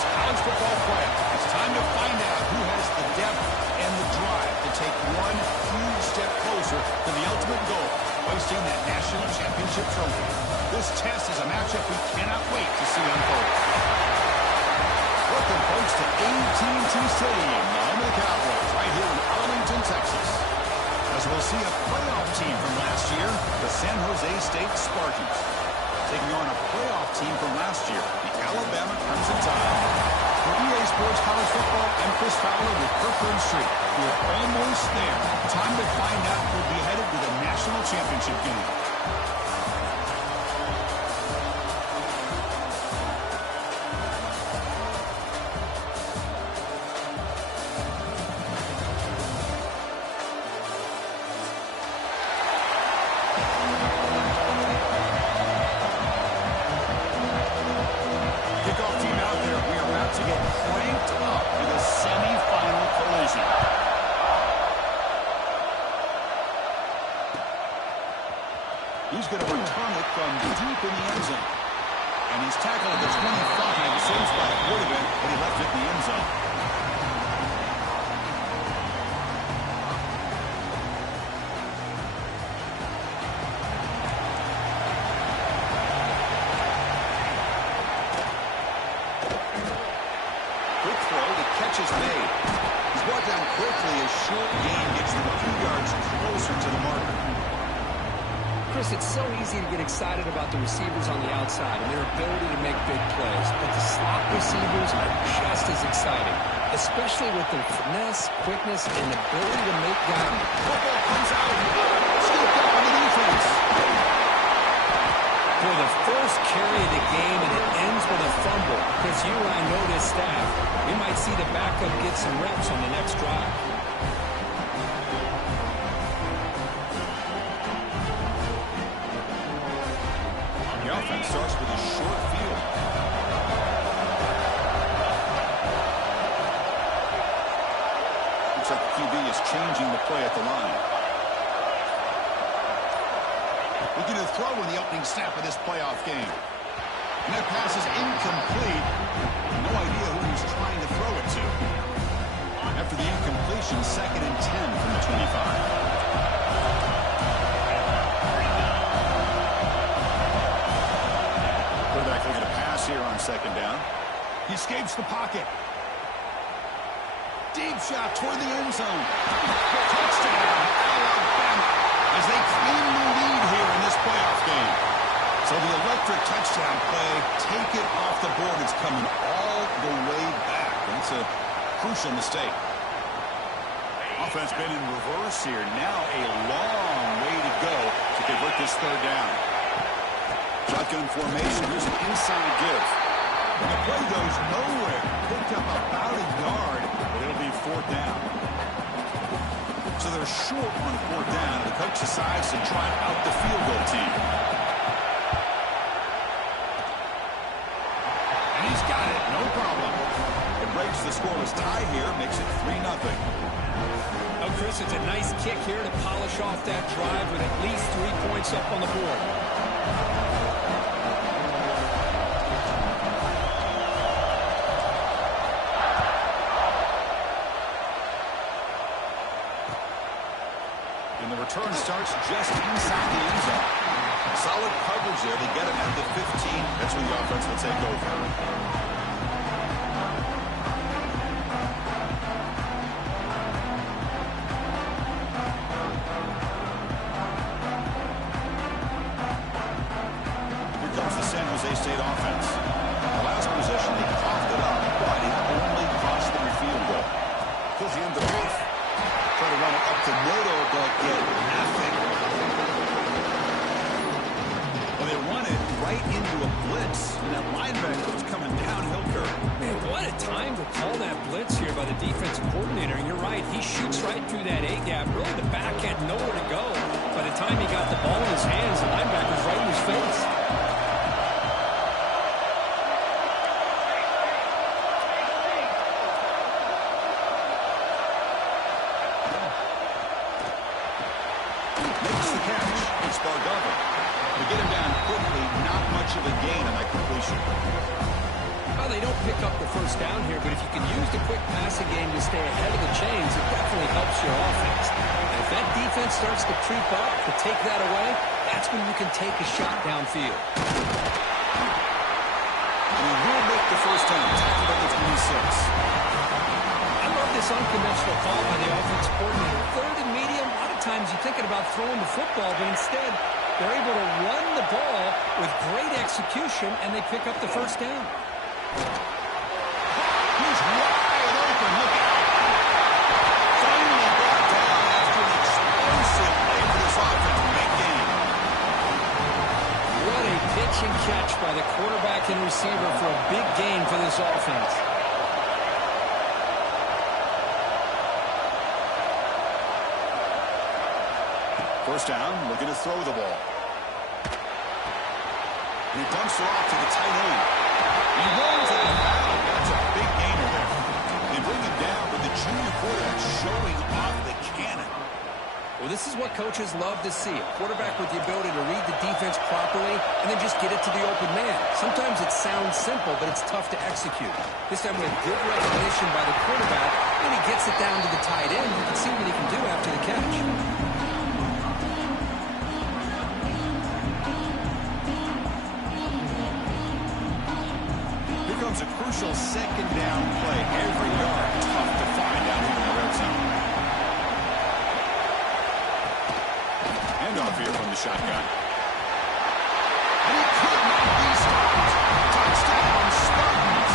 this college football playoff. It's time to find out who has the depth and the drive to take one huge step closer to the ultimate goal, hoisting that national championship trophy. This test is a matchup we cannot wait to see unfold. Welcome, folks, to AT&T Stadium, the home of the Cowboys, right here in Arlington, Texas. As we'll see a playoff team from last year, the San Jose State Spartans, taking on a playoff team from last year, the Alabama Crimson Tide. For EA Sports College Football, I'm Chris Fowler with Kirkland Street. We're almost there. Time to find out who'll be headed to the national championship game. He's going to return it from deep in the end zone. And he's tackled at the 25. The same spot it would have been, but he left it in the end zone. Quick throw, the catch is made. He's brought down quickly as short gain gets him a few yards closer to the marker. Chris, it's so easy to get excited about the receivers on the outside and their ability to make big plays, but the slot receivers are just as exciting, especially with their finesse, quickness, and ability to make guys. Football comes out, scooped up on the defense. For the first carry of the game, and it ends with a fumble. Chris, you and I know this staff. We might see the backup get some reps on the next drive. The offense starts with a short field. Looks like the QB is changing the play at the line. Looking to throw in the opening snap of this playoff game. And that pass is incomplete. No idea who he's trying to throw it to. After the incompletion, 2nd and 10 from the 25. Looking to pass here on 2nd down. He escapes the pocket. Deep shot toward the end zone. Touchdown, Alabama, as they claim the lead here in this playoff game. So the electric touchdown play, take it off the board. It's coming all the way back. And it's a crucial mistake. Offense been in reverse here. Now a long way to go to convert this 3rd down. Shotgun formation. Here's an inside give. And the play goes nowhere. Picked up about a yard, but it'll be 4th down. So they're short on 4th down. The coach decides to try out the field goal team. And he's got it. No problem. It breaks the scoreless tie here. Makes it 3-0. Oh, Chris, it's a nice kick here to polish off that drive with at least 3 points up on the board. And the return starts just inside the end zone. Solid coverage there. They get him at the 15. That's where the offense will take over. State offense. The last possession, they coughed it up, but it only cost them a field goal. Pulls the end of the roof. Try to run it up the middle, but get nothing. Well, they run it right into a blitz, and that linebacker was coming downhill curve. Man, what a time to call that blitz here by the defensive coordinator. And you're right, he shoots right through that A-gap. Really, the back had nowhere to go. By the time he got the ball in his hands, the linebacker's right in his face. Well, they don't pick up the first down here, but if you can use the quick passing game to stay ahead of the chains, it definitely helps your offense. And if that defense starts to creep up, to take that away, that's when you can take a shot downfield. And he will make the first down, tackled at the 26. I love this unconventional call by the offense coordinator. Third and medium, a lot of times you're thinking about throwing the football, but instead they're able to run the ball with great execution, and they pick up the first down. He's wide open. Look out. Finally brought down after an explosive play for this offense. Big game. What a pitch and catch by the quarterback and receiver for a big gain for this offense. First down, looking to throw the ball. And he dumps it off to the tight end. He runs it out. That's a big gainer there. They bring him down with the junior quarterback showing off the cannon. Well, this is what coaches love to see. A quarterback with the ability to read the defense properly and then just get it to the open man. Sometimes it sounds simple, but it's tough to execute. This time with good recognition by the quarterback, and he gets it down to the tight end. You can see what he can do after the catch. A crucial second down play. Every yard tough to find down here in the red zone. Handoff here from the shotgun. And he could not be stopped. Touchdown, Spartans.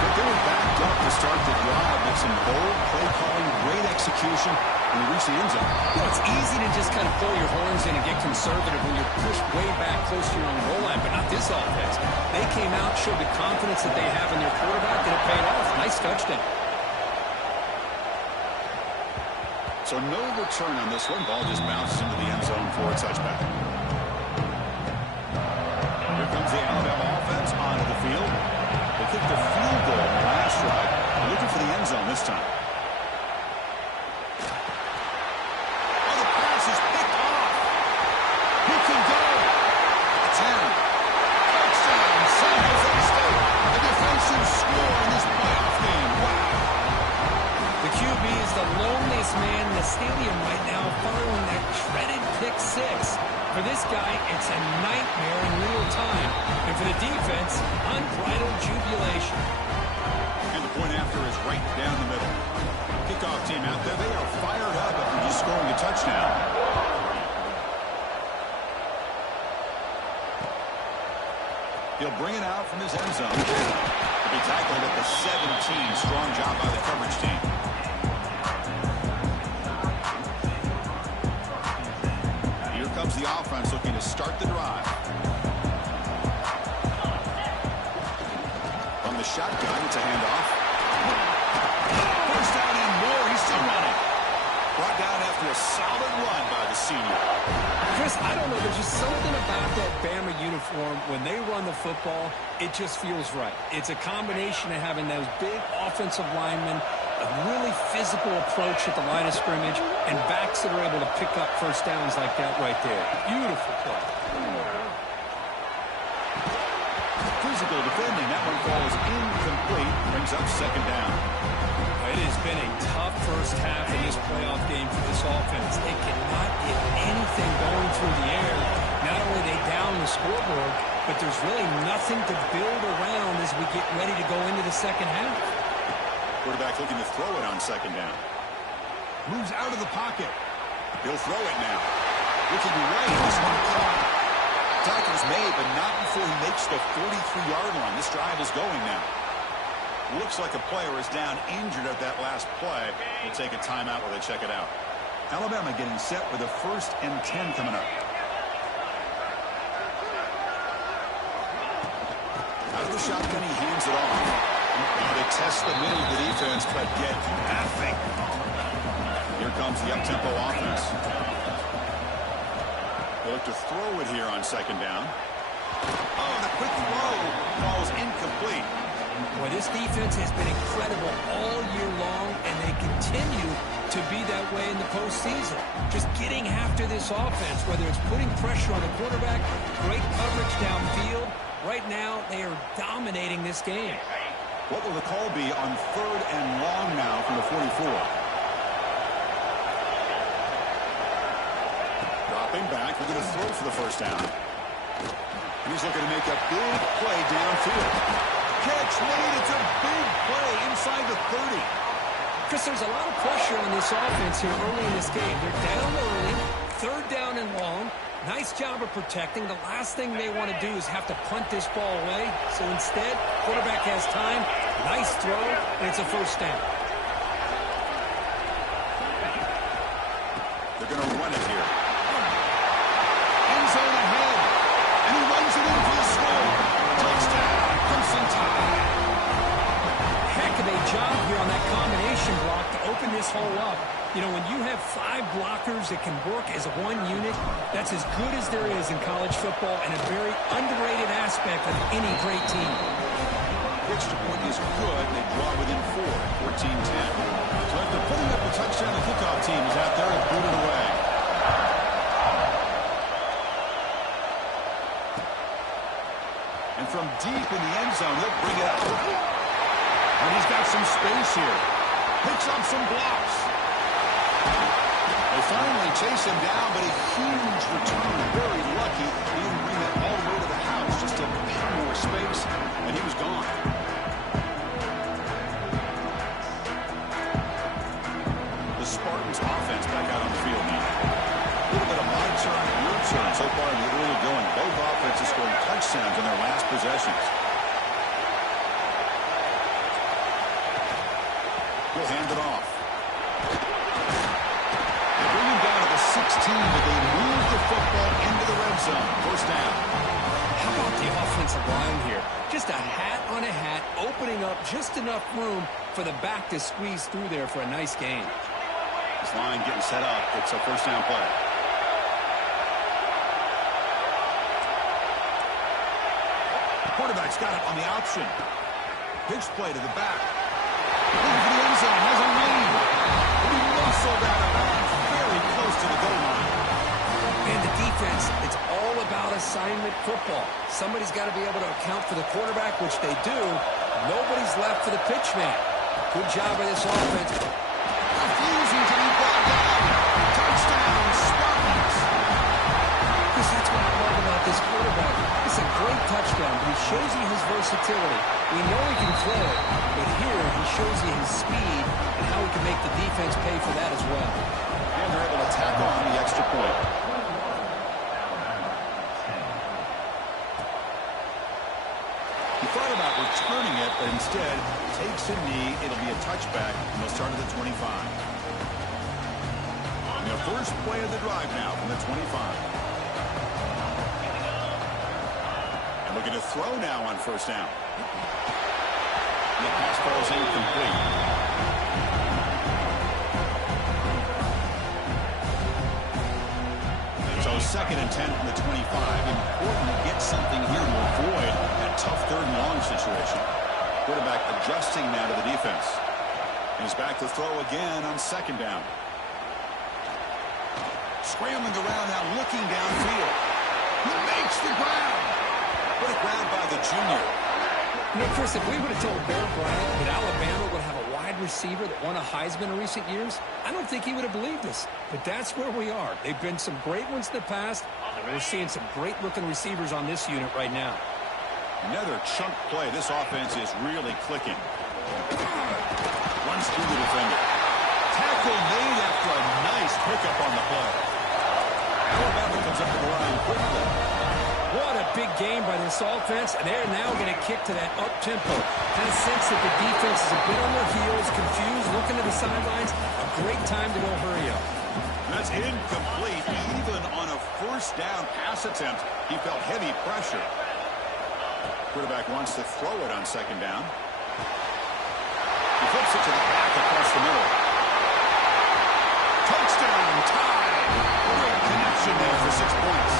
But they were backed up to start the drive with some bold play calling, great execution, and they reached the end zone. Well, it's easy to just kind of throw your horns in and get conservative when you're pushed way back close to your own goal line, but not this offense. They came out, showed the confidence that they have in their quarterback, and it paid off. Nice touchdown. So no return on this one. Ball just bounces into the end zone for a touchback. Here comes the Alabama offense onto the field. They kicked the field goal in the last drive. They're looking for the end zone this time. Oh, the pass is picked off. Who can go? It's in. Touchdown, San Jose State. A defensive score in this playoff game. Wow. The QB is the loneliest man in the stadium right now following that shredded pick six. For this guy, it's a nightmare in real time. And for the defense, unbridled jubilation. And the point after is right down the middle. Kickoff team out there. They are fired up after just scoring a touchdown. He'll bring it out from his end zone. He'll be tackled at the 17. Strong job by the coverage team. Here comes the offense looking to start the drive. From the shotgun, it's a handoff. First down and more. He's still running. Brought down after a solid run by the senior. Chris, I don't know. There's just something about that Bama uniform. When they run the football, it just feels right. It's a combination of having those big offensive linemen, a really physical approach at the line of scrimmage, and backs that are able to pick up first downs like that right there. Beautiful play. Physical defending. That one falls incomplete. Brings up second down. It has been a tough first half in this playoff game for this offense. They cannot get anything going through the air. Not only are they down the scoreboard, but there's really nothing to build around as we get ready to go into the second half. Quarterback looking to throw it on second down. Moves out of the pocket. He'll throw it now. Looking right. This one caught. Tackle's made, but not before he makes the 43-yard line. This drive is going now. Looks like a player is down injured at that last play. We'll take a timeout while they check it out. Alabama getting set with a 1st and 10 coming up. Out of the shotgun, he hands it off. They test the middle of the defense, but get nothing. Here comes the up-tempo offense. They look to throw it here on second down. Oh, the quick throw falls incomplete. Boy, this defense has been incredible all year long, and they continue to be that way in the postseason. Just getting after this offense, whether it's putting pressure on the quarterback, great coverage downfield, Right now, they are dominating this game. What will the call be on 3rd and long now from the 44? Dropping back, they're going to throw for the first down. He's looking to make a big play downfield. Catch made, it's a big play inside the 30. Chris, there's a lot of pressure on this offense here early in this game. They're down early, 3rd down and long. Nice job of protecting. The last thing they want to do is have to punt this ball away. So instead, quarterback has time. Nice throw, and it's a first down. They're going to run it here. End zone ahead. And he runs it in for the score. Touchdown, Crimson Tide. Heck of a job here on that combination block to open this hole up. You know, when you have 5 blockers that can work as one unit, that's as good as there is in college football and a very underrated aspect of any great team. Extra point is good. They draw within 4, 14-10. So after putting up a touchdown, the kickoff team is out there to boot it away. And from deep in the end zone, they'll bring it up. And he's got some space here. Picks up some blocks. They finally chase him down, but a huge return. Very lucky. He didn't bring it all the way to the house. Just a bit more space, and he was gone. The Spartans offense back out on the field now. A little bit of my turn, your turn so far in the early going. Both offenses scoring touchdowns in their last possessions. We'll hand it off. They bring him down to the 16, but they move the football into the red zone. First down. How about the offensive line here? Just a hat on a hat, opening up just enough room for the back to squeeze through there for a nice gain. This line getting set up. It's a first down play. The quarterback's got it on the option. Pitch play to the back. Looking for the end zone. Has a lead. He muscled out of bounds very close to the goal line. And the defense, it's all about assignment football. Somebody's got to be able to account for the quarterback, which they do. Nobody's left for the pitch man. Good job by this offense. Refusing to be brought down. Touchdown, Spartans. Because that's what I love about this quarterback. It's a great touchdown, but he shows you his versatility. We know he can throw it, but here he shows you his speed and how he can make the defense pay for that as well. And they're able to tack on the extra point. He thought about returning it, but instead takes a knee. It'll be a touchback, and they'll start at the 25. And the first play of the drive now from the 25. And looking to throw now on first down. The pass falls incomplete. So 2nd and 10 from the 25. Important to get something here to avoid that tough 3rd and long situation. Quarterback adjusting now to the defense. And he's back to throw again on 2nd down. Scrambling around now, looking downfield. He makes the ground. What a ground by the junior. You know, Chris, if we would have told Bear Bryant that Alabama would have a wide receiver that won a Heisman in recent years, I don't think he would have believed us. But that's where we are. They've been some great ones in the past, and we're seeing some great-looking receivers on this unit right now. Another chunk play. This offense is really clicking. Runs through the defender. Tackle made after a nice pickup on the play. Alabama comes up to the line quickly. What a big game by this offense, and they're now going to kick to that up-tempo. Kind of sense that the defense is a bit on their heels, confused, looking to the sidelines. A great time to go hurry up. That's incomplete. Even on a first down pass attempt, he felt heavy pressure. Quarterback wants to throw it on 2nd down. He flips it to the back across the middle. Touchdown, Tide. Great connection there for 6 points.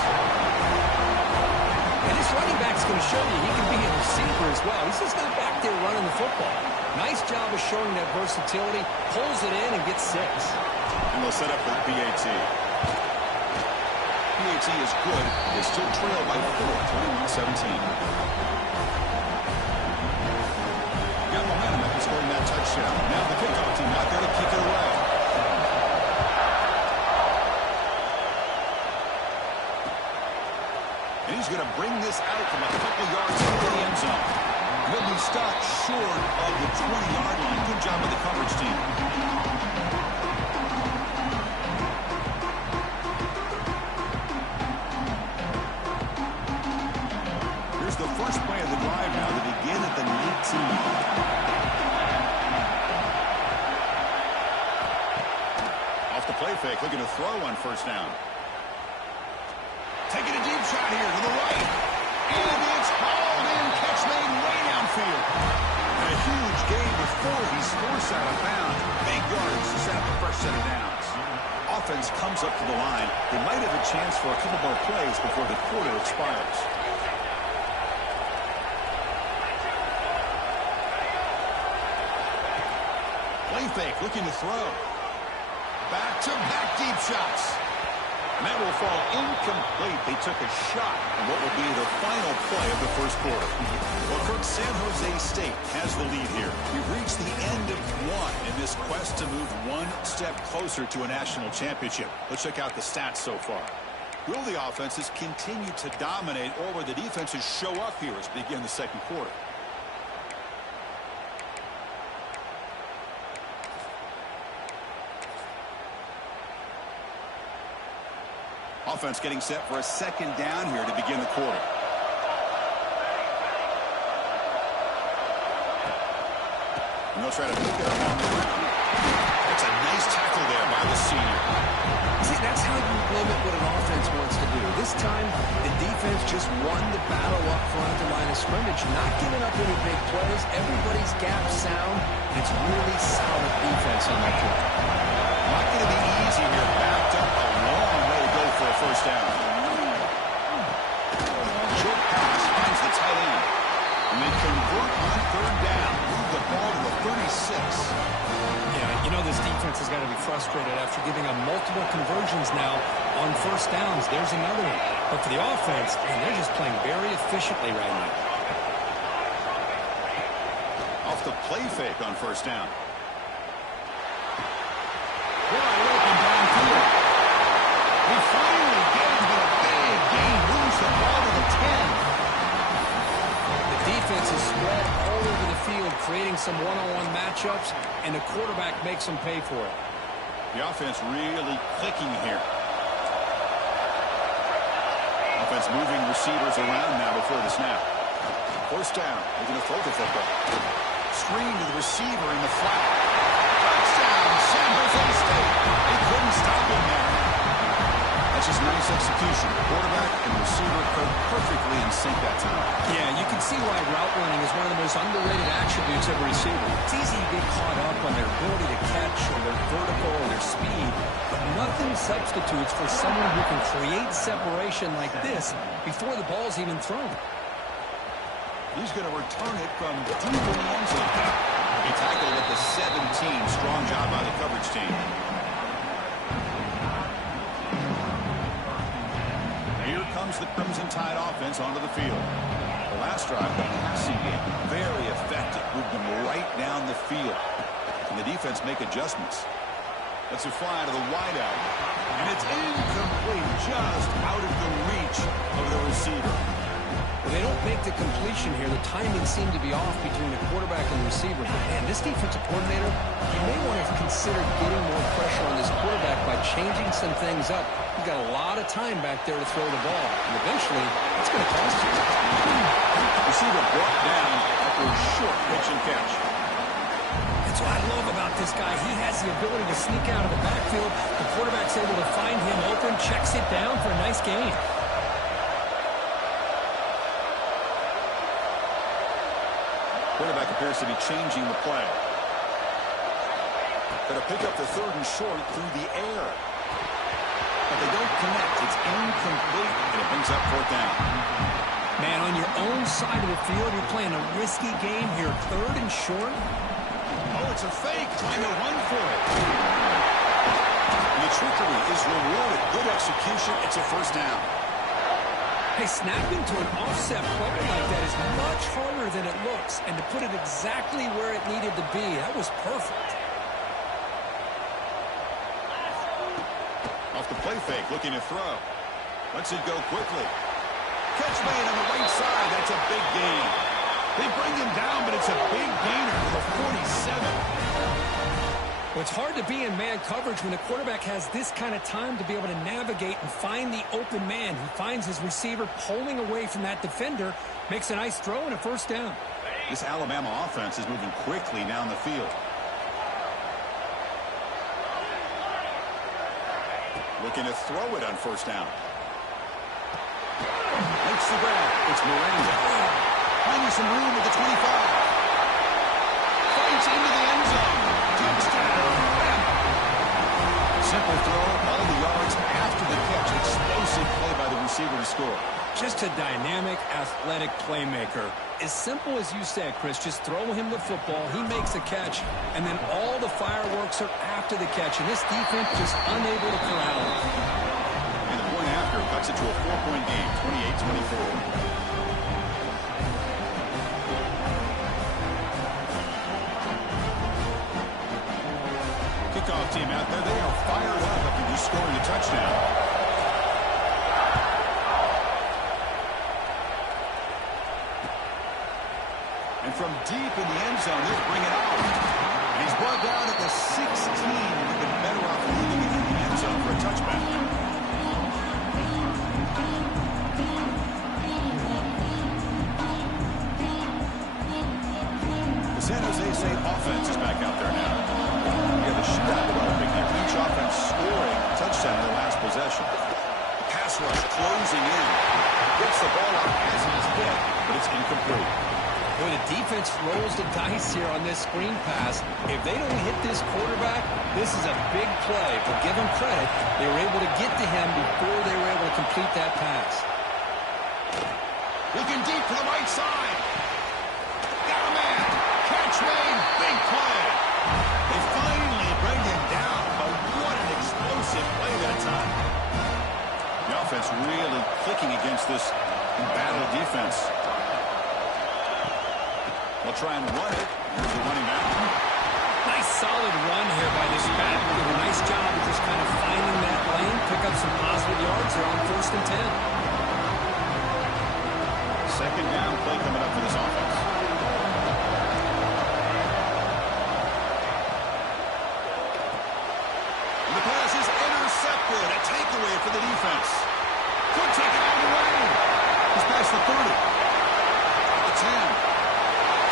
And this running back's going to show you he can be a receiver as well. He's just not back there running the football. Nice job of showing that versatility. Pulls it in and gets 6. And they'll set up the PAT. You PAT is good. They still trail by 4, 21-17. Got momentum after scoring that touchdown. Now the kickoff team out there to kick it away. And he's going to bring this out from a couple yards into the end zone. He'll be stopped short of the 20-yard line. Good job by the coverage team. Here's the first play of the drive now to begin at the 19. Off the play fake, looking to throw on first down. Taking a deep shot here to the right. And it's hauled in. Catch made way downfield. And a huge gain before he's forced out of bounds. Big yards to set up the first set of downs. Offense comes up to the line. They might have a chance for a couple more plays before the quarter expires. Play fake, looking to throw. Back-to-back deep shots. And that will fall incomplete. They took a shot on what will be the final play of the first quarter. Well, Kirk, San Jose State has the lead here. We've reached the end of one in this quest to move one step closer to a national championship. Let's check out the stats so far. Will the offenses continue to dominate, or will the defenses show up here as we begin the second quarter? Offense getting set for a second down here to begin the quarter. And they'll try to pick it up on the ground. That's a nice tackle there by the senior. See, that's how you limit what an offense wants to do. This time, the defense just won the battle up front at the line of scrimmage, not giving up any big plays. Everybody's gap sound. It's really solid defense on that play. Not going to be easy here. Backed up a long way to go for a first down. Short pass finds the tight end. And they convert on third down. Move the ball to the 36. Yeah, you know this defense has got to be frustrated after giving up multiple conversions now on first downs. There's another one. But for the offense, man, they're just playing very efficiently right now. Off the play fake on first down. He finally gets a big gain, moves the ball to the 10. The defense is spread all over the field, creating some one-on-one matchups, and the quarterback makes them pay for it. The offense really clicking here. Offense moving receivers around now before the snap. First down. They're going to throw the football. Screen to the receiver in the flat. Touchdown, San Jose State. They couldn't stop him there. That's just nice execution. Quarterback and receiver perfectly in sync that time. Yeah, you can see why route running is one of the most underrated attributes of a receiver. It's easy to get caught up on their ability to catch or their vertical or their speed, but nothing substitutes for someone who can create separation like this before the ball's even thrown. He's going to return it from deep in the end zone. He tackled at the 17. Strong job by the coverage team. Here comes the Crimson Tide offense onto the field. The last drive, the passing game, very effective. Moved them right down the field. And the defense make adjustments. That's a fly to the wideout. And it's incomplete, just out of the reach of the receiver. Well, they don't make the completion here. The timing seemed to be off between the quarterback and the receiver. But, man, this defensive coordinator, he may want to consider getting more pressure on this quarterback by changing some things up. He's got a lot of time back there to throw the ball. And eventually, it's going to cost you. Receiver brought down after a short pitch and catch. That's what I love about this guy. He has the ability to sneak out of the backfield. The quarterback's able to find him open, checks it down for a nice gain. Quarterback appears to be changing the play. Going to pick up the third and short through the air. But they don't connect. It's incomplete, and it brings up fourth down. Man, on your own side of the field, you're playing a risky game here. Third and short. Oh, it's a fake. Trying to run for it. And the trickery is rewarded. Good execution. It's a first down. Hey, snapping to an offset play like that is much harder than it looks. And to put it exactly where it needed to be, that was perfect. Off the play fake, looking to throw. Lets it go quickly. Catch made on the right side. That's a big gain. They bring him down, but it's a big gainer for the 47. Well, it's hard to be in man coverage when the quarterback has this kind of time to be able to navigate and find the open man. He finds his receiver pulling away from that defender, makes a nice throw and a first down. This Alabama offense is moving quickly down the field. Looking to throw it on first down. Makes the grab. It's Miranda. Finding some room at the 25. Fights into the end zone. Touchdown. Simple throw. All the yards after the catch. Explosive play by the receiver to score. Just a dynamic, athletic playmaker. As simple as you said, Chris, just throw him the football, he makes a catch, and then all the fireworks are after the catch, and this defense just unable to corral him. And the point after cuts it to a 4-point game, 28-24. Kickoff team out there, they are fired up after just scoring a touchdown. And from deep in the end zone, they'll bring it out. And he's brought down at the 16. We've been better off moving it in the end zone for a touchback. The San Jose State offense is back out there now. We have a shootout developing here. Each offense scoring a touchdown in their last possession. The pass rush closing in. Gets the ball out as he's hit, but it's incomplete. Boy, the defense rolls the dice here on this screen pass. If they don't hit this quarterback, this is a big play. But give them credit, they were able to get to him before they were able to complete that pass. Looking deep for the right side. Got a man. Catch made. Big play. They finally bring him down, but what an explosive play that time. The offense really clicking against this battle defense. They'll try and run it. Here's the running back. Nice solid run here by this back. Did a nice job of just kind of finding that lane, pick up some positive yards there on 1st and 10. Second down play coming up for this offense. And the pass is intercepted. A takeaway for the defense. Could take it all the way. He's past the 30. The 10.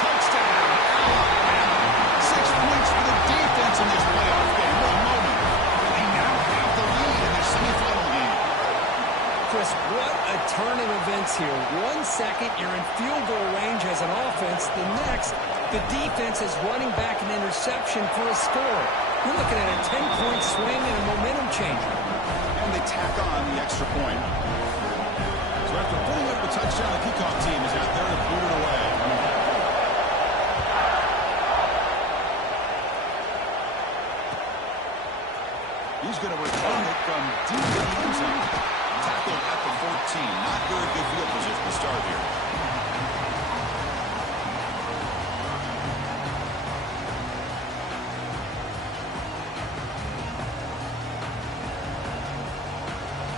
Touchdown, Alabama. 6 points for the defense in this playoff game. What a moment. They now have the lead in their semifinal game. Chris, what a turn of events here. 1 second, you're in field goal range as an offense. The next, the defense is running back an interception for a score. You're looking at a 10-point swing and a momentum changer. And they tack on the extra point. So after putting up a touchdown, the kickoff team is out there to boot it away. He's going to return it from deep in the end zone. Tackled at the 14. Not very good field position to start here.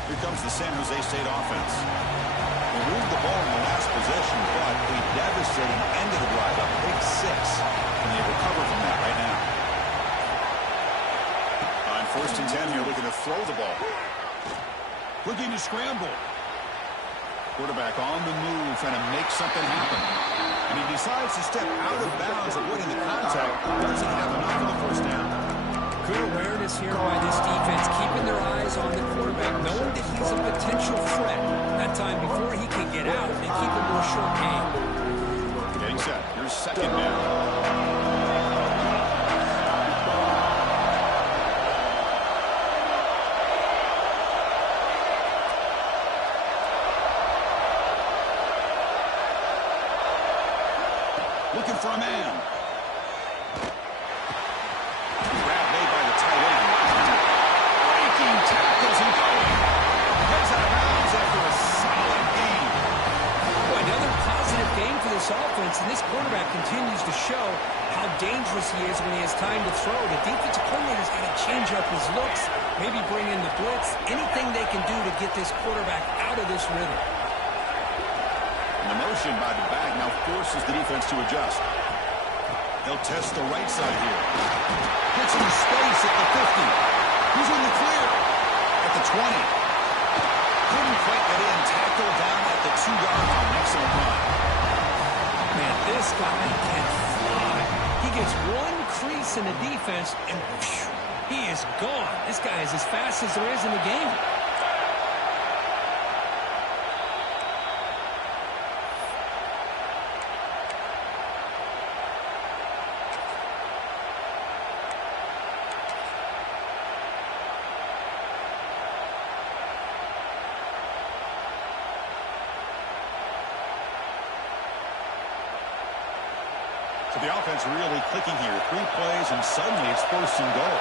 Here comes the San Jose State offense. They moved the ball in the last possession, but a devastating end of the drive, a big 6. And they recover from that right now. 1st and 10 here, looking to throw the ball. Looking to scramble. Quarterback on the move, trying to make something happen. And he decides to step out of bounds, avoiding the contact. Doesn't have enough for the first down. Good awareness here by this defense, keeping their eyes on the quarterback, knowing that he's a potential threat. That time before he can get out and keep him to a short game. Getting set. Here's second down. Looking for a man. Grab made by the tight end. continues to show how dangerous he is when he has time to throw. The defensive coordinator's got to change up his looks, maybe bring in the blitz, anything they can do to get this quarterback out of this rhythm. And the motion by the back now forces the defense to adjust. They'll test the right side here. Gets some space at the 50. He's in the clear at the 20. Couldn't quite get in. Tackle down at the 2-yard line. Excellent run. Man, this guy can fly. He gets one crease in the defense, and phew, he is gone. This guy is as fast as there is in the game. So the offense really clicking here. 3 plays, and suddenly it's 1st and goal.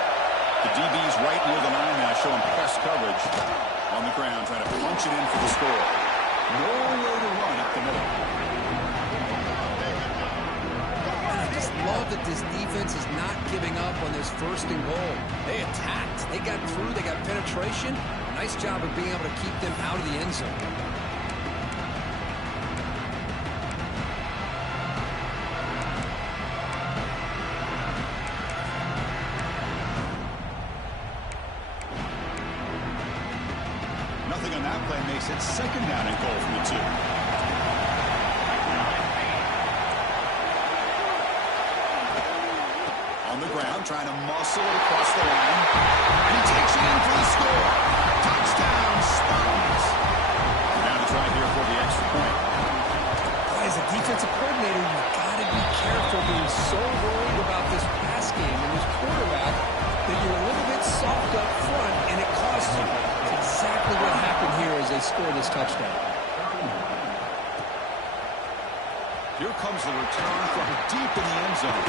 The DB's right near the line now, showing press coverage on the ground, trying to punch it in for the score. Nowhere to run up the middle. I just love that this defense is not giving up on this 1st and goal. They attacked. They got through. They got penetration. Nice job of being able to keep them out of the end zone. Nothing on that play makes it 2nd down and goal from the 2. On the ground, trying to muscle it across the line. And he takes it in for the score. Touchdown, Spartans. Now to try here for the extra point. As a defensive coordinator, you've got to be careful being so worried about this pass game and this quarterback that you're a little bit soft up front, and it costs you. It's exactly what happened here as they score this touchdown. Here comes the return from deep in the end zone.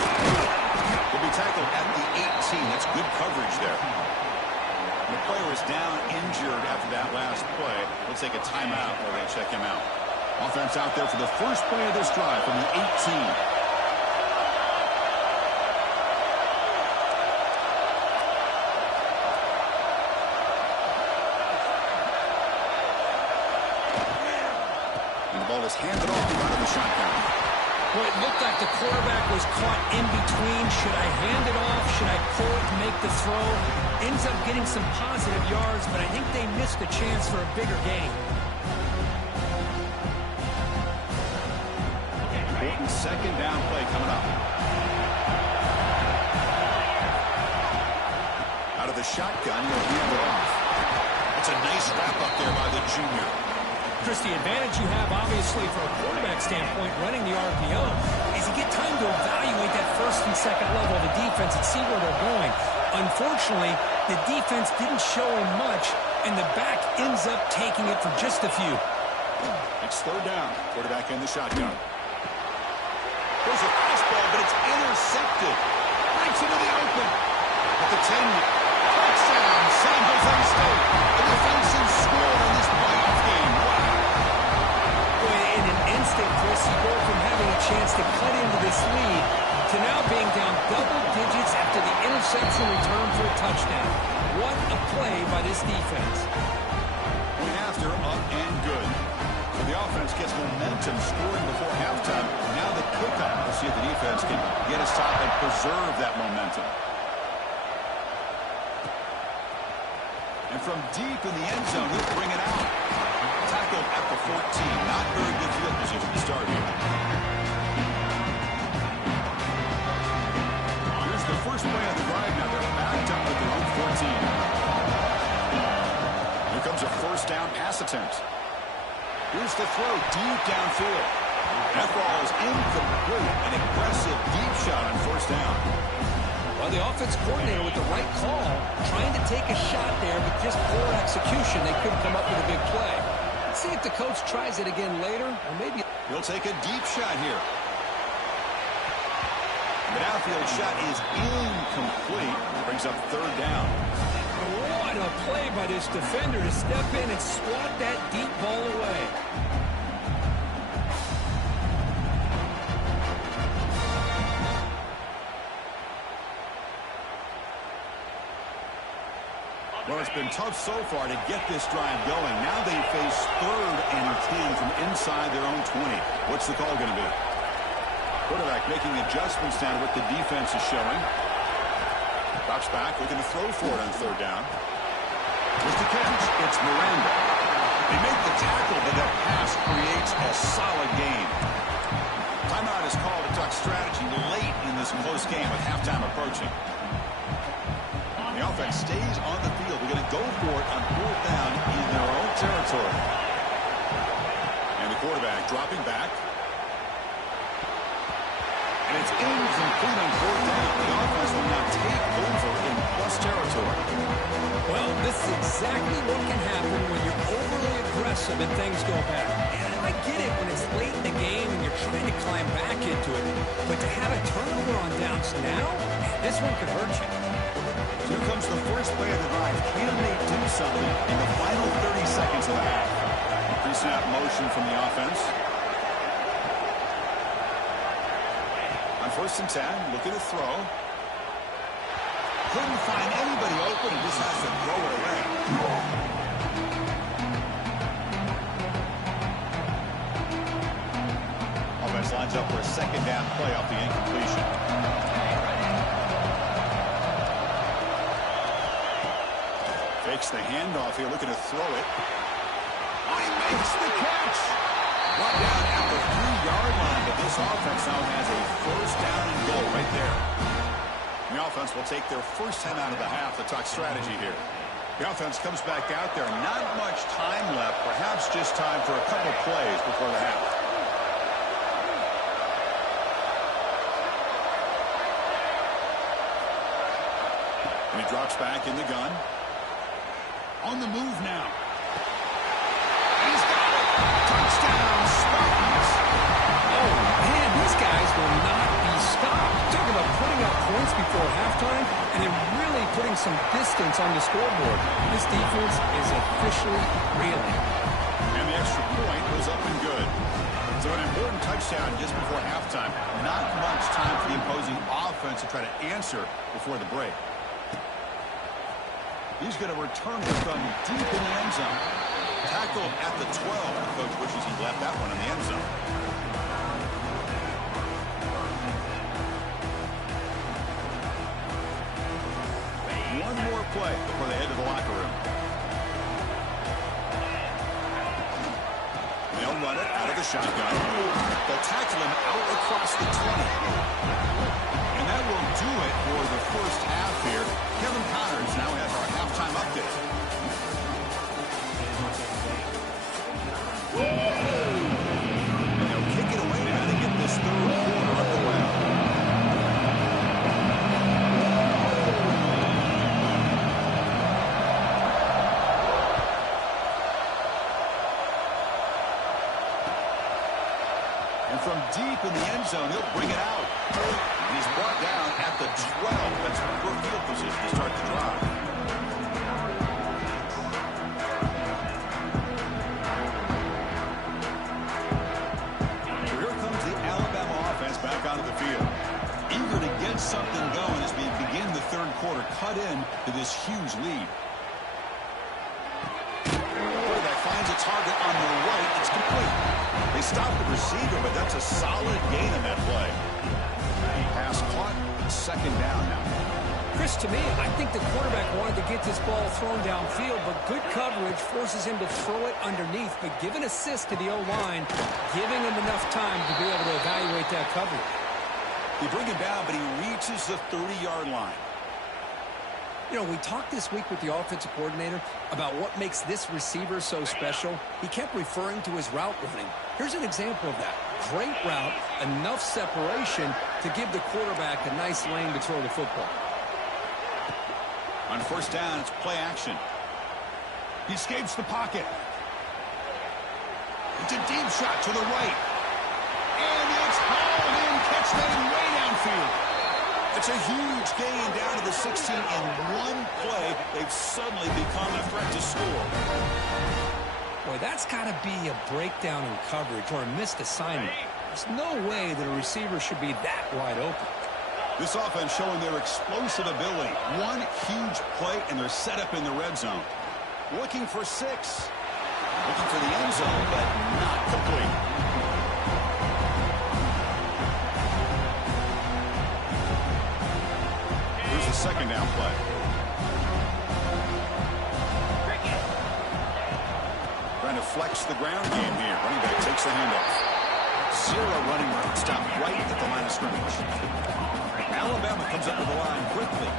Will be tackled at the 18. That's good coverage there. The player is down injured after that last play. We'll take a timeout while they check him out. Offense out there for the first play of this drive from the 18. Is handed off out of the shotgun. Well, it looked like the quarterback was caught in between. Should I hand it off? Should I pull it and make the throw? Ends up getting some positive yards, but I think they missed a chance for a bigger gain. Important 2nd down play coming up. Out of the shotgun, he'll hand it off. It's a nice wrap up there by the junior. Chris, the advantage you have, obviously, from a quarterback standpoint, running the RPO, is you get time to evaluate that 1st and 2nd level of the defense and see where they're going. Unfortunately, the defense didn't show him much, and the back ends up taking it for just a few. It's 3rd down. Quarterback in the shotgun. There's a fastball, but it's intercepted. Breaks into the open. At the 10, touchdown, San Jose State. The defensive score in this playoff game. Wow. In an instant, Chris, you go from having a chance to cut into this lead to now being down double digits after the interception return for a touchdown. What a play by this defense. Point after, up and good. So the offense gets momentum scoring before halftime. Now the kickoff. We'll see if the defense can get a stop and preserve that momentum. And from deep in the end zone, he'll bring it out. Tackled at the 14. Not very good field position to start here. Here's the first play of the drive now. They're backed up at their own 14. Here comes a 1st down pass attempt. Here's the throw deep downfield. That ball is incomplete. An aggressive deep shot on 1st down. Well, the offense coordinator with the right call, trying to take a shot there, but just poor execution. They couldn't come up with a big play. Let's see if the coach tries it again later, or maybe he'll take a deep shot here. The downfield shot is incomplete. Brings up 3rd down. What a play by this defender to step in and swat that deep ball away. Well, it's been tough so far to get this drive going. Now they face 3rd and 10 from inside their own 20. What's the call going to be? Quarterback making adjustments down to what the defense is showing. Drops back, looking to throw for it on 3rd down. With the catch, it's Miranda. They make the tackle, but that pass creates a solid gain. Timeout is called to talk strategy late in this close game with halftime approaching. The offense stays on the field. They're going to go for it on 4th down in their own territory. And the quarterback dropping back. And it's incomplete on 4th down. The offense will now take over in plus territory. Well, this is exactly what can happen when you're overly aggressive and things go bad. And I get it when it's late in the game and you're trying to climb back into it. But to have a turnover on downs now, this one could hurt you. Here comes the first play of the drive. Can they do something in the final 30 seconds of the half? Pre-snap motion from the offense. On 1st and 10, looking to throw. Couldn't find anybody open and just has to throw it away. Offense lines up for a 2nd down play off the incompletion. Fakes the handoff here, looking to throw it. Oh, he makes the catch! Brought down at the 3-yard line, but this offense now has a 1st down and goal right there. The offense will take their first time out of the half to talk strategy here. The offense comes back out there. Not much time left, perhaps just time for a couple plays before the half. And he drops back in the gun. On the move now. He's got it. Touchdown, Spartans. Oh, man, these guys will not be stopped. Talk about putting up points before halftime and then really putting some distance on the scoreboard. This defense is officially reeling. And the extra point was up and good. So an important touchdown just before halftime. Not much time for the opposing offense to try to answer before the break. He's going to return it from deep in the end zone. Tackled at the 12. Coach wishes he left that one in the end zone. One more play before they head to the locker room. They'll run it out of the shotgun. They'll tackle him out across the 20. And that will do it for the first half here. Kevin Connors now has our halftime update. And they'll kick it away now to get this 3rd quarter underway. And from deep in the end zone, he'll bring it out. And he's brought down at the 12. That's poor field position to start the drive. So here comes the Alabama offense back onto the field. Eager to get something going as we begin the 3rd quarter. Cut in to this huge lead. Quarterback finds a target on the right. It's complete. They stopped the receiver, but that's a solid gain in that play. Pass caught, 2nd down now. Chris, to me, I think the quarterback wanted to get this ball thrown downfield, but good coverage forces him to throw it underneath. But give an assist to the O-line, giving him enough time to be able to evaluate that coverage. They bring him down, but he reaches the 30-yard line. You know, we talked this week with the offensive coordinator about what makes this receiver so special. He kept referring to his route running. Here's an example of that. Great route, enough separation to give the quarterback a nice lane to throw the football. On 1st down, it's play action. He escapes the pocket. It's a deep shot to the right. And it's hauled in. Catch that way downfield. It's a huge gain down to the 16. In one play, they've suddenly become a threat to score. Boy, that's got to be a breakdown in coverage or a missed assignment. There's no way that a receiver should be that wide open. This offense showing their explosive ability. One huge play, and they're set up in the red zone. Looking for 6. Looking for the end zone, but not complete. Here's the second down play. Trying to flex the ground game here. Running back takes the handoff. 0 running route. Stop right at the line of scrimmage. Alabama comes up with the line quickly.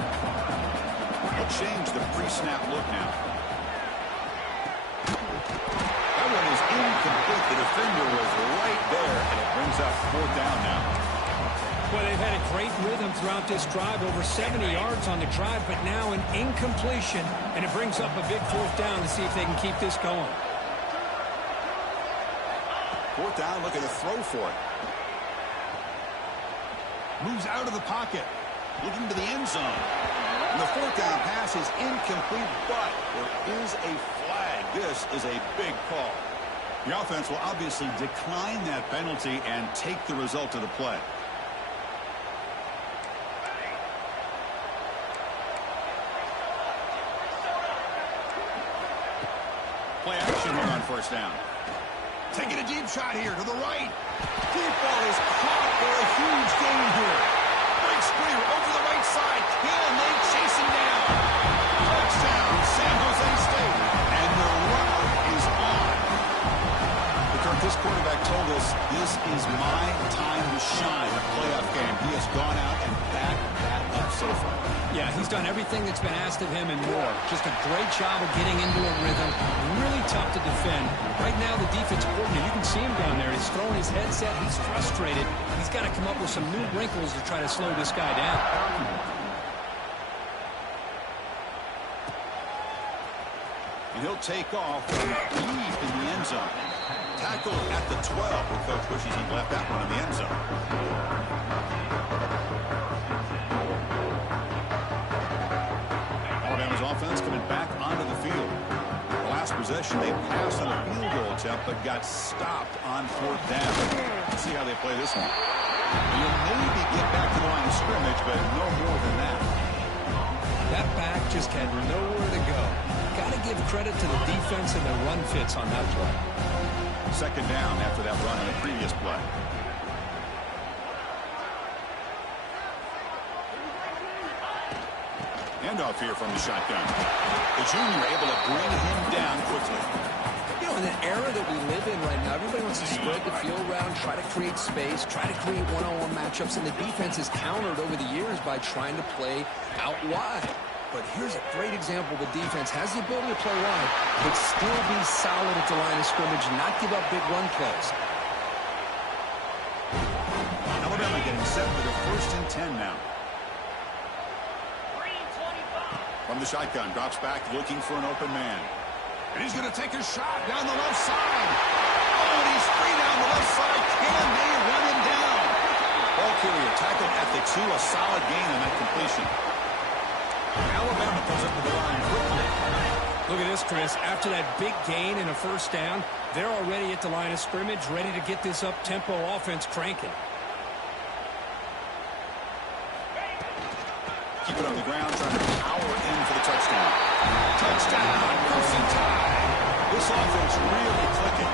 They'll change the pre-snap look now. That one is incomplete. The defender was right there, and it brings up 4th down now. Well, they've had a great rhythm throughout this drive, over 70 yards on the drive, but now an incompletion, and it brings up a big 4th down to see if they can keep this going. 4th down, looking to throw for it. Moves out of the pocket, looking to the end zone. And the 4th down pass is incomplete, but there is a flag. This is a big call. The offense will obviously decline that penalty and take the result of the play. Play action here on 1st down. Taking a deep shot here to the right. Deep ball is caught for a huge gain here. Breaks clear over the right side. Can they chase him down? Touchdown, San Jose State. And the route is on. Kirk, this quarterback told us this is my time to shine in a playoff game. He has gone out and backed that up so far. Yeah, he's done everything that's been asked of him and more. Just a great job of getting into a rhythm. Really tough to defend. Right now, the defense coordinator, you can see him down there. He's throwing his headset. He's frustrated. He's got to come up with some new wrinkles to try to slow this guy down. And he'll take off from deep in the end zone. Tackled at the 12. Well, Coach wishes he left that one in the end zone. Alabama's offense coming back onto the field. The last possession, they passed on a field goal attempt, but got stopped on 4th down. Let's see how they play this one. You'll maybe get back to the line of scrimmage, but no more than that. That back just had nowhere to go. Got to give credit to the defense and their run fits on that play. 2nd down after that run in the previous play. Handoff here from the shotgun. The junior able to bring him down quickly. You know, in the era that we live in right now, everybody wants to spread the field around, try to create space, try to create one-on-one matchups, and the defense is countered over the years by trying to play out wide. But here's a great example. The defense has the ability to play wide, but still be solid at the line of scrimmage, not give up big run plays. Alabama getting set for the 1st and 10 now. From the shotgun, drops back, looking for an open man. And he's going to take a shot down the left side. Oh, and he's free down the left side. Can they run him down? Ball carrier tackled at the 2, a solid gain on that completion. Alabama comes up with the line quickly. Look at this, Chris. After that big gain and a 1st down, they're already at the line of scrimmage, ready to get this up-tempo offense cranking. Keep it on the ground, trying to power in for the touchdown. Touchdown, Crimson Tide. This offense really clicking.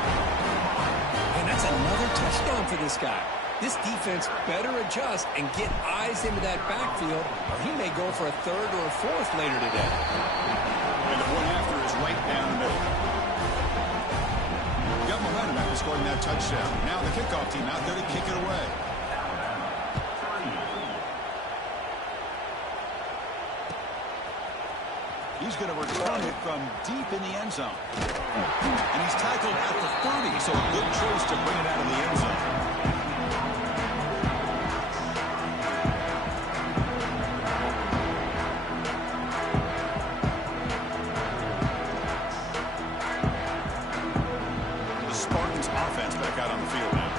And that's another touchdown for this guy. This defense better adjust and get eyes into that backfield, or he may go for a 3rd or a 4th later today. And the point after is right down the middle. Got momentum after scoring that touchdown. Now the kickoff team out there to kick it away. He's going to return it from deep in the end zone. And he's tackled at the 30, so a good choice to bring it out of the end zone. The Spartans offense back out on the field now.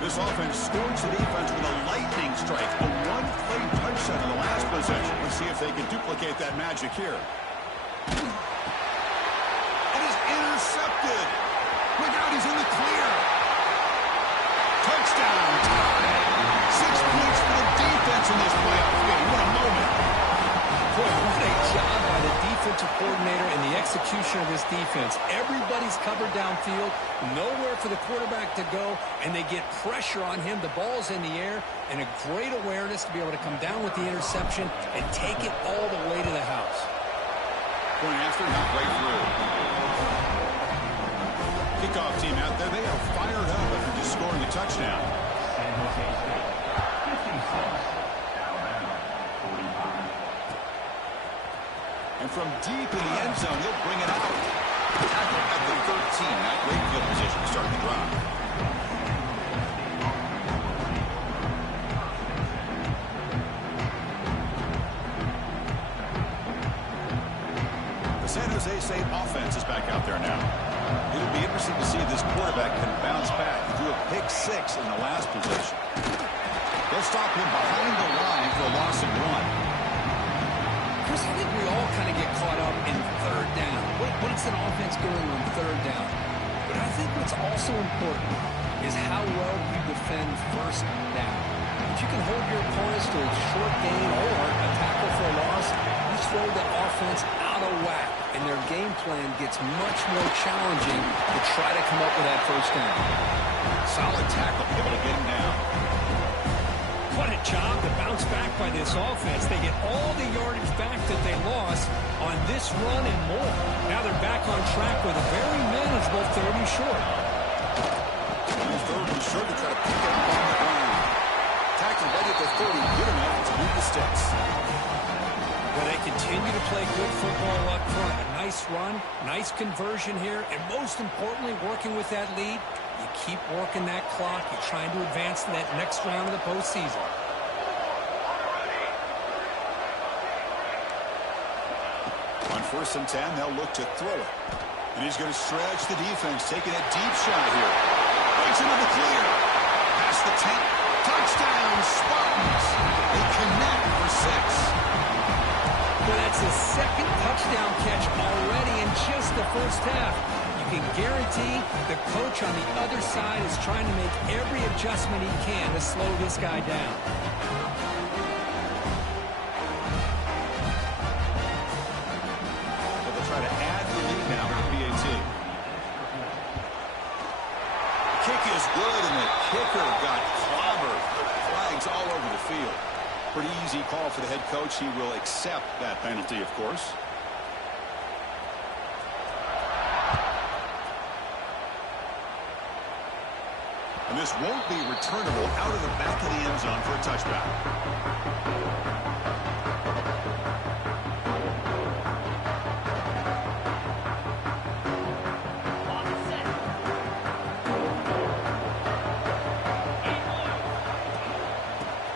This offense scored the defense with a lightning strike, a one-play touchdown in the last possession. Let's see if they can duplicate that magic here. It is intercepted. Look out, he's in the clear. Touchdown, Tide. 6 points for the defense in this play. Boy, what a job by the defensive coordinator and the execution of this defense. Everybody's covered downfield, nowhere for the quarterback to go, and they get pressure on him. The ball's in the air, and a great awareness to be able to come down with the interception and take it all the way to the house. Point after, not right through. Kickoff team out there, they are fired up after just scoring a touchdown. And from deep in the end zone, he'll bring it out. Tackle at the 13. Not great field position to start the drive. The San Jose State offense is back out there now. It'll be interesting to see if this quarterback can bounce back. He threw a pick 6 in the last possession. They'll stop him behind the line for a loss of 1. Chris, I think we all kind of get caught up in third down. What's an offense doing on third down? But I think what's also important is how well you defend first down. If you can hold your opponents to a short gain or a tackle for a loss, you throw the offense out of whack, and their game plan gets much more challenging to try to come up with that first down. Solid tackle, able to get him down. What a job to bounce back by this offense. They get all the yardage back that they lost on this run and more. Now they're back on track with a very manageable 3rd and short. 3rd and short to try to pick it up on the ground. Tackle ready at the 30, good enough to move the sticks. Well, they continue to play good football up front. A nice run, nice conversion here, and most importantly, working with that lead. You keep working that clock. You're trying to advance to that next round of the postseason. On 1st and 10, they'll look to throw it. And he's going to stretch the defense, taking a deep shot here. Breaks into the clear. Past the 10. Touchdown, Spartans. They connect for 6. Well, that's his 2nd touchdown catch already in just the first half. You can guarantee the coach on the other side is trying to make every adjustment he can to slow this guy down. So they'll try to add the lead now with PAT. Kick is good, and the kicker got clobbered. Flags all over the field. Pretty easy call for the head coach. He will accept that penalty, of course. And this won't be returnable out of the back of the end zone for a touchback.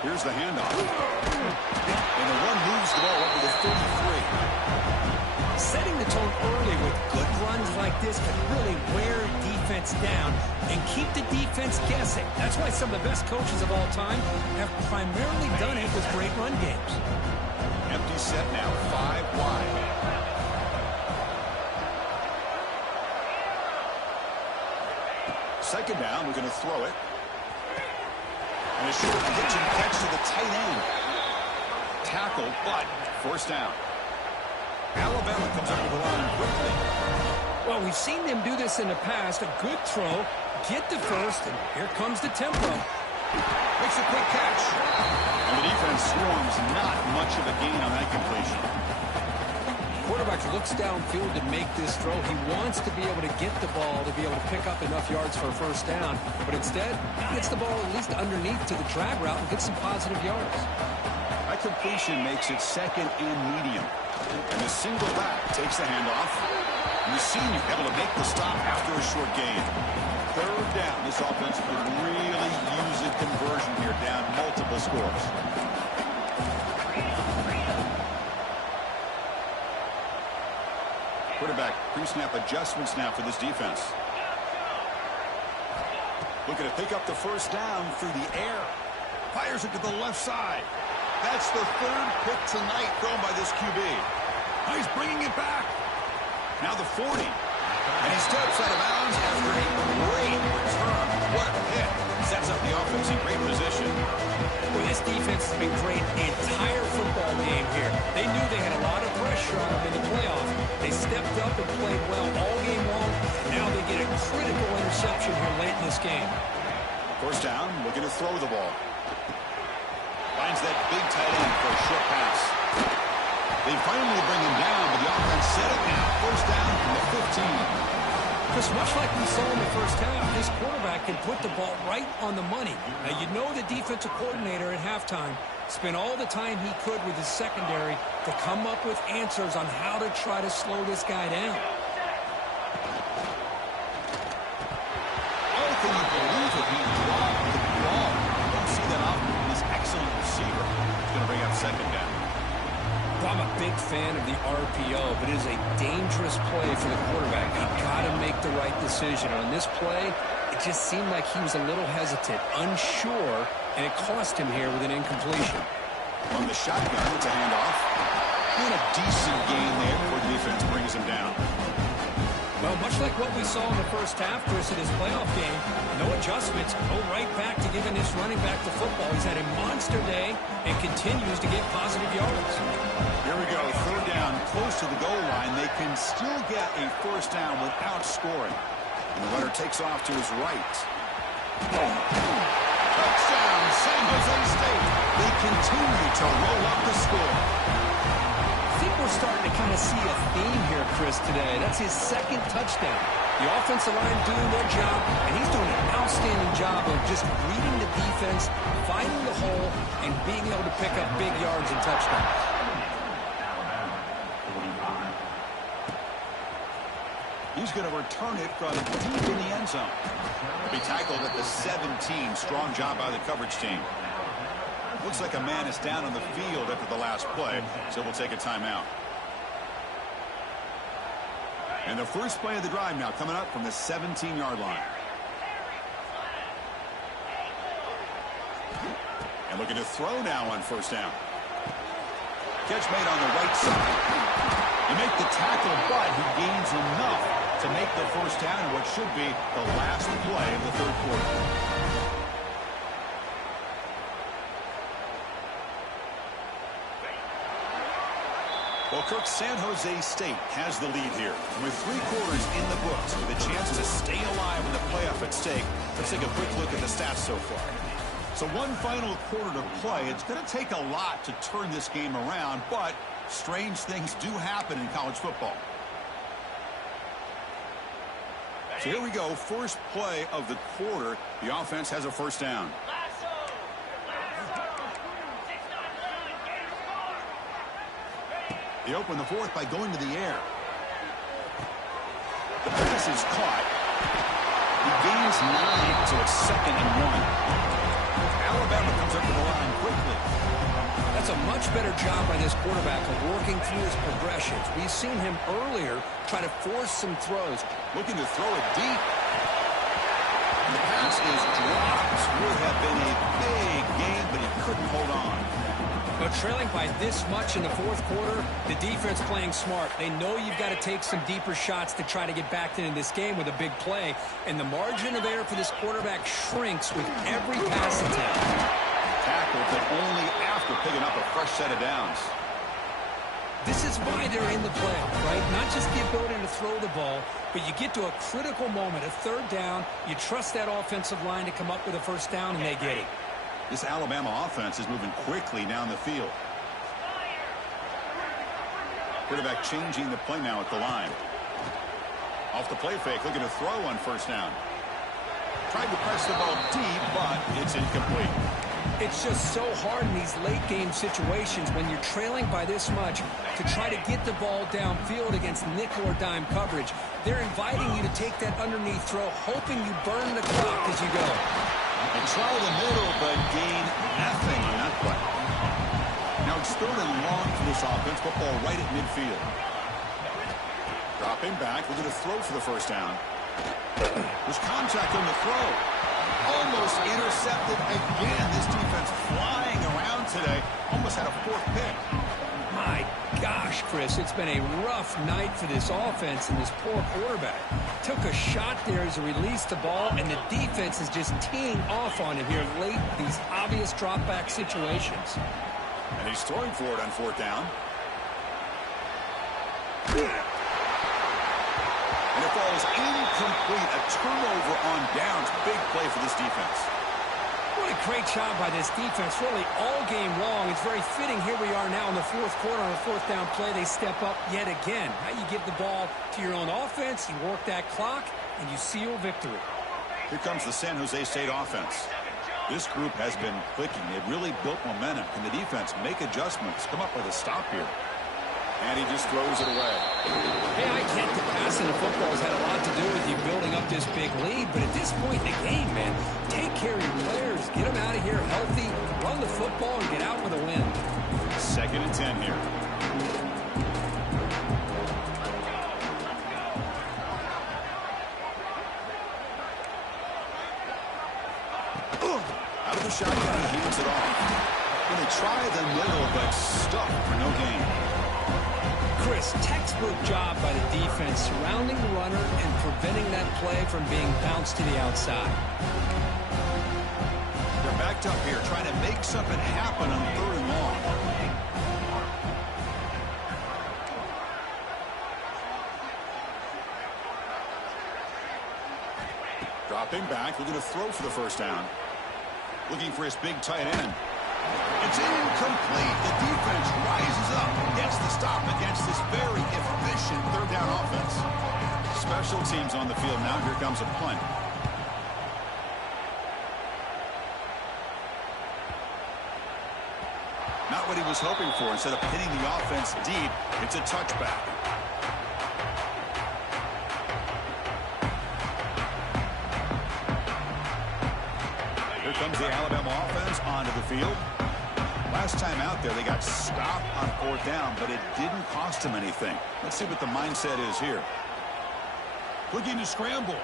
Here's the handoff. And the one moves the ball up to the 33. Setting the tone early with good runs like this can really wear defense down and keep the defense guessing. That's why some of the best coaches of all time have primarily done it with great run games. Empty set now, 5 wide. Second down, we're going to throw it. And a short pitch and catch to the tight end. Tackle, but first down. Alabama comes over the line quickly. Well, we've seen them do this in the past. A good throw, get the first, and here comes the tempo. Makes a quick catch. And the defense swarms, not much of a gain on that completion. Quarterback looks downfield to make this throw. He wants to be able to get the ball to be able to pick up enough yards for a first down. But instead, he gets the ball at least underneath to the drag route and gets some positive yards. That completion makes it 2nd and medium. And the single back takes the handoff. And the senior able to make the stop after a short gain. 3rd down. This offense could really use a conversion here, down multiple scores. Quarterback pre-snap adjustments now for this defense. Looking to pick up the first down through the air. Fires it to the left side. That's the 3rd pick tonight thrown by this QB. Now he's bringing it back. Now the 40. And he steps out of bounds after a great return. What a hit. Sets up the offense in great position. Well, this defense has been great the entire football game here. They knew they had a lot of pressure on them in the playoffs. They stepped up and played well all game long, and now they get a critical interception here late in this game. First down, looking to throw the ball. Finds that big tight end for a short pass. They finally bring him down, but the offense set it now. First down from the 15. Chris, much like we saw in the first half, this quarterback can put the ball right on the money. Now, you know the defensive coordinator at halftime spent all the time he could with his secondary to come up with answers on how to try to slow this guy down. Oh, can you believe it? He dropped the ball. Don't see that often from this excellent receiver. He's going to bring up second down. I'm a big fan of the RPO, but it is a dangerous play for the quarterback. You got to make the right decision. On this play, it just seemed like he was a little hesitant, unsure, and it cost him here with an incompletion. On the shotgun, it's a handoff. And a decent gain there before the defense brings him down. Well, much like what we saw in the first half, Chris, in his playoff game, no adjustments, go right back to giving this running back the football. He's had a monster day and continues to get positive yards. Here we go, third down, close to the goal line. They can still get a first down without scoring. And the runner takes off to his right. Touchdown, San Jose State. They continue to roll up the score. I think we're starting to kind of see a theme here, Chris, today. That's his second touchdown. The offensive line doing their job, and he's doing an outstanding job of just reading the defense, finding the hole, and being able to pick up big yards and touchdowns. He's going to return it from deep in the end zone. He'll be tackled at the 17. Strong job by the coverage team. Looks like a man is down on the field after the last play, so we'll take a timeout. And the first play of the drive now coming up from the 17-yard line. And looking to throw now on first down. Catch made on the right side. You make the tackle, but he gains enough to make the first down in what should be the last play of the third quarter. Well, Kirk, San Jose State has the lead here. With 3 quarters in the books, with a chance to stay alive with a playoff at stake, let's take a quick look at the stats so far. So one final quarter to play. It's going to take a lot to turn this game around, but strange things do happen in college football. So here we go, first play of the quarter. The offense has a first down. They open the fourth by going to the air. The pass is caught. He gains 9, so it's 2nd and 1. Alabama comes up to the line quickly. That's a much better job by this quarterback of working through his progressions. We've seen him earlier try to force some throws. Looking to throw it deep. And the pass is dropped. Would have been a big game, but he couldn't hold on. But trailing by this much in the fourth quarter, the defense playing smart. They know you've got to take some deeper shots to try to get back into this game with a big play. And the margin of error for this quarterback shrinks with every pass attempt. Tackled, but only after picking up a fresh set of downs. This is why they're in the playoff, right? Not just the ability to throw the ball, but you get to a critical moment, a third down. You trust that offensive line to come up with a first down, and they get it. This Alabama offense is moving quickly down the field. Quarterback changing the play now at the line. Off the play fake, looking to throw on first down. Tried to press the ball deep, but it's incomplete. It's just so hard in these late game situations when you're trailing by this much to try to get the ball downfield against nickel or dime coverage. They're inviting you to take that underneath throw, hoping you burn the clock as you go. And try the middle, but gain nothing on that play. Now it's 3rd and long for this offense. Football right at midfield. Dropping back. We're going to throw for the first down. There's contact on the throw. Almost intercepted again. This defense flying around today. Almost had a 4th pick. My Gosh, Chris, it's been a rough night for this offense and this poor quarterback. Took a shot there as he released the ball, and the defense is just teeing off on him here late, these obvious drop-back situations. And he's throwing for it on fourth down. And it falls incomplete. A turnover on downs. Big play for this defense. What a great job by this defense, really all game long. It's very fitting. Here we are now in the fourth quarter on a fourth down play. They step up yet again. Now you give the ball to your own offense, you work that clock, and you seal victory. Here comes the San Jose State offense. This group has been clicking. They've really built momentum. Can the defense make adjustments? Come up with a stop here. And he just throws it away. Hey, I get the passing of football has had a lot to do with you building up this big lead, but at this point in the game, man, take care of your players, get them out of here healthy, run the football, and get out with a win. 2nd and 10 here. Out of the shotgun, he hands it off. When they try the middle, but stuck for no gain. Chris, textbook job by the defense surrounding the runner and preventing that play from being bounced to the outside. They're backed up here trying to make something happen on 3rd and long. Dropping back, looking to throw for the first down. Looking for his big tight end. It's incomplete. The defense rises up, gets the stop against this very efficient 3rd down offense. Special teams on the field now. Here comes a punt. Not what he was hoping for. Instead of hitting the offense deep, it's a touchback. Here comes the Alabama offense onto the field. Last time out there, they got stopped on 4th down, but it didn't cost them anything. Let's see what the mindset is here. Looking to scramble.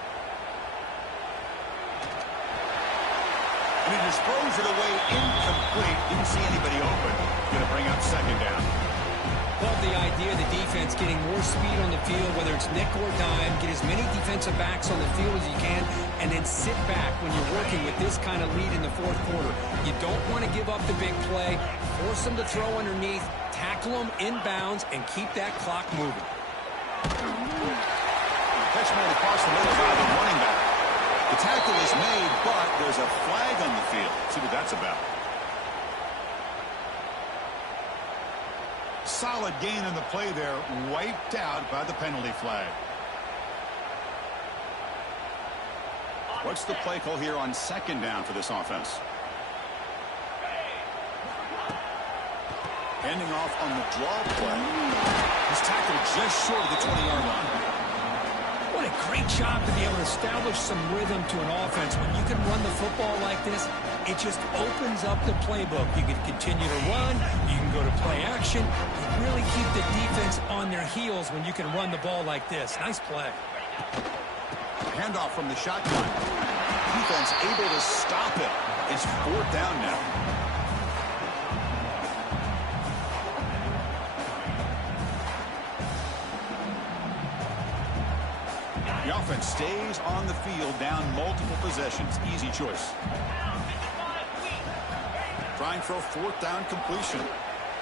And he just throws it away incomplete. Didn't see anybody open. Going to bring up 2nd down. Love the idea of the defense getting more speed on the field, whether it's nickel or dime, get as many defensive backs on the field as you can, and then sit back when you're working with this kind of lead in the 4th quarter. You don't want to give up the big play, force them to throw underneath, tackle them inbounds, and keep that clock moving. Catch made across the middle by the running back. The tackle is made, but there's a flag on the field. Let's see what that's about. Solid gain in the play there, wiped out by the penalty flag. What's the play call here on 2nd down for this offense? Ending off on the draw play. He's tackled just short of the 20-yard line. What a great job to be able to establish some rhythm to an offense. When you can run the football like this, it just opens up the playbook. You can continue to run. You can go to play action. You really keep the defense on their heels when you can run the ball like this. Nice play. Handoff from the shotgun. Defense able to stop it. It's 4th down now. The offense stays on the field down multiple possessions. Easy choice. Trying for a 4th down completion.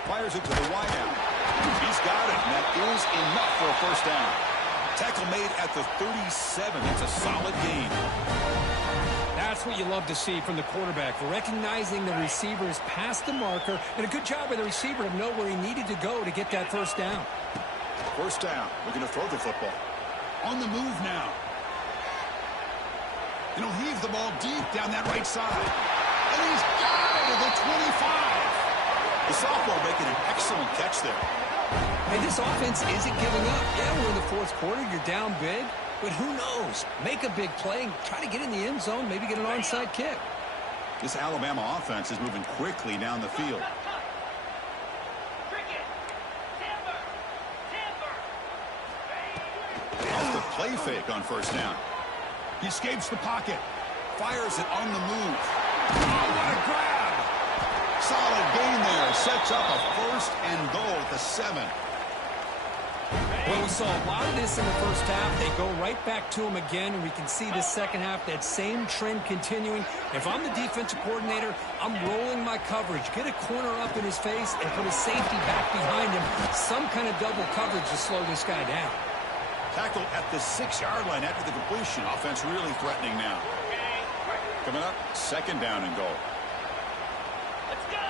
Fires it to the wideout. He's got it, and that is enough for a first down. Tackle made at the 37. That's a solid gain. That's what you love to see from the quarterback, recognizing the receivers past the marker, and a good job by the receiver to know where he needed to go to get that first down. First down. Looking to throw the football. On the move now. And he'll heave the ball deep down that right side. And he's got it at the 25. The sophomore making an excellent catch there. Hey, this offense isn't giving up. Yeah, we're in the 4th quarter. You're down big. But who knows? Make a big play and try to get in the end zone, maybe get an onside kick. This Alabama offense is moving quickly down the field. Off the play fake on first down. He escapes the pocket. Fires it on the move. Oh, what a grab! Solid gain there. Sets up a 1st and goal at the 7. Well, we saw a lot of this in the first half. They go right back to him again, and we can see the second half, that same trend continuing. If I'm the defensive coordinator, I'm rolling my coverage. Get a corner up in his face and put a safety back behind him. Some kind of double coverage to slow this guy down. Tackle at the 6-yard line after the completion. Offense really threatening now. Coming up, second down and goal. Let's go!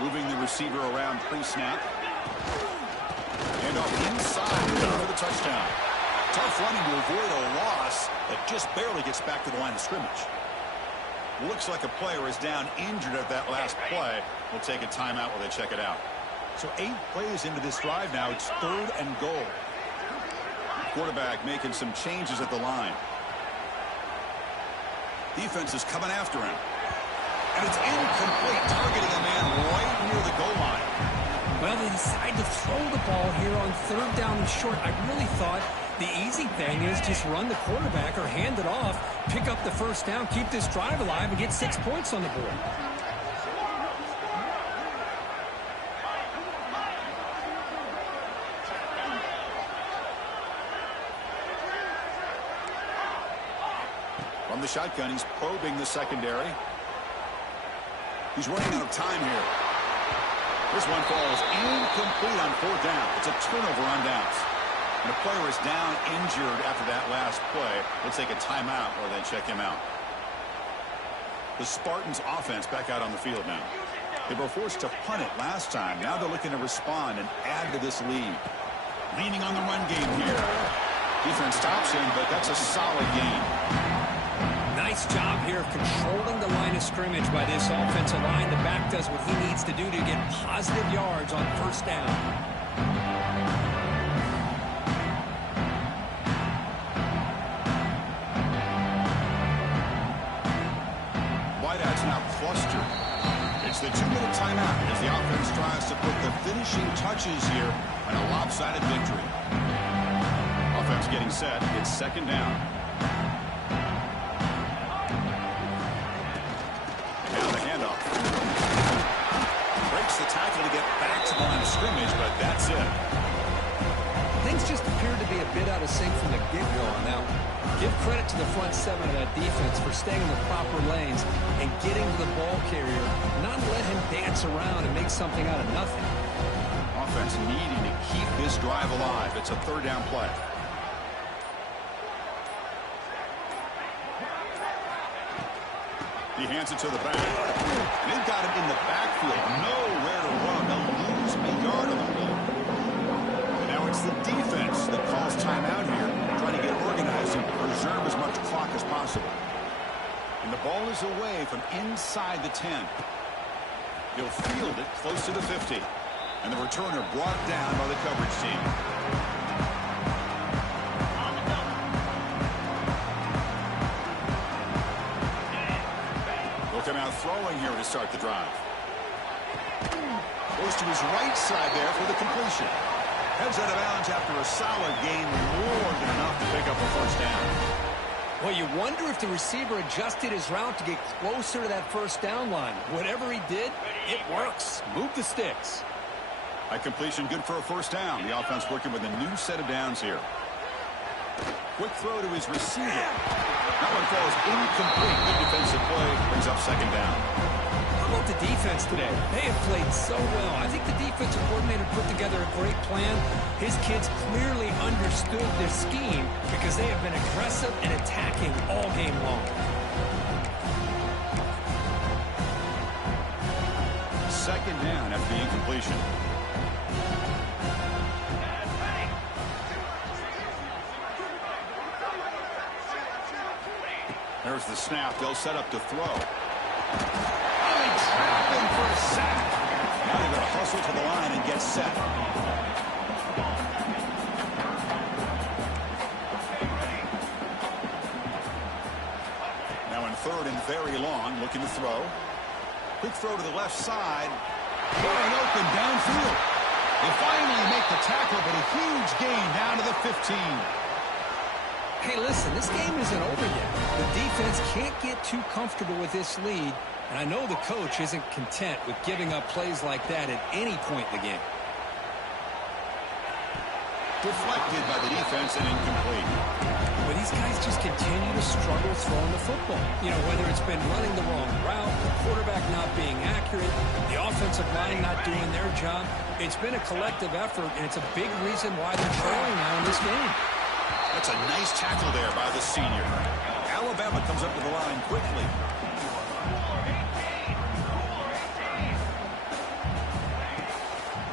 Moving the receiver around pre-snap. And off inside for the touchdown. Tough running to avoid a loss that just barely gets back to the line of scrimmage. Looks like a player is down injured at that last play. We'll take a timeout while they check it out. So 8 plays into this drive now. It's third and goal. Quarterback making some changes at the line. Defense is coming after him. And it's incomplete, targeting a man right near the goal line. Well, they decide to throw the ball here on third down and short. I really thought the easy thing is just run the quarterback or hand it off, pick up the first down, keep this drive alive, and get 6 points on the board. From the shotgun, he's probing the secondary. He's running out of time here. This one falls incomplete on fourth down. It's a turnover on downs. And the player is down injured after that last play. We'll take a timeout or then check him out. The Spartans offense back out on the field now. They were forced to punt it last time. Now they're looking to respond and add to this lead. Leaning on the run game here. Defense stops him, but that's a solid game. Nice job here of controlling the line of scrimmage by this offensive line. The back does what he needs to do to get positive yards on first down. Wideouts now clustered. It's the 2-minute timeout as the offense tries to put the finishing touches here on a lopsided victory. Offense getting set. It's second down. The tackle to get back to the line of scrimmage, but that's it. Things just appeared to be a bit out of sync from the get-go on that one. Give credit to the front 7 of that defense for staying in the proper lanes and getting to the ball carrier, not let him dance around and make something out of nothing. Offense needing to keep this drive alive. It's a third down play. He hands it to the back. They've got him in the backfield. Nowhere to run. They'll lose a yard on the play. And now it's the defense that calls timeout here, trying to get organized and preserve as much clock as possible. And the ball is away from inside the 10. He'll field it close to the 50. And the returner brought down by the coverage team. Come out throwing here to start the drive. Goes to his right side there for the completion. Heads out of bounds after a solid gain, more than enough to pick up a first down. Well, you wonder if the receiver adjusted his route to get closer to that first down line. Whatever he did, it works. Move the sticks. That completion good for a first down. The offense working with a new set of downs here. Quick throw to his receiver. That one falls incomplete. Good defensive play. Brings up second down. How about the defense today? They have played so well. I think the defensive coordinator put together a great plan. His kids clearly understood their scheme because they have been aggressive and attacking all game long. Second down after the incompletion. There's the snap. They'll set up to throw. Oh, they trap him for a sack. Now they're going to hustle to the line and get set. Now in third and very long, looking to throw. Quick throw to the left side. Going open downfield. They finally make the tackle, but a huge gain down to the 15. Hey, listen, this game isn't over yet. The defense can't get too comfortable with this lead, and I know the coach isn't content with giving up plays like that at any point in the game. Deflected by the defense and incomplete. But these guys just continue to struggle throwing the football. You know, whether it's been running the wrong route, the quarterback not being accurate, the offensive line not doing their job, it's been a collective effort, and it's a big reason why they're trailing now in this game. That's a nice tackle there by the senior. Alabama comes up to the line quickly.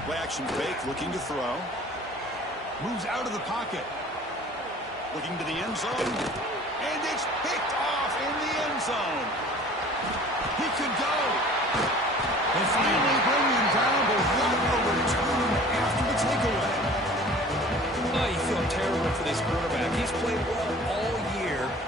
Play action fake, looking to throw. Moves out of the pocket. Looking to the end zone. And it's picked off in the end zone. He could go. They finally bring him down, but what a return after the takeaway. Oh, you feel terrible for this quarterback. He's played well all year.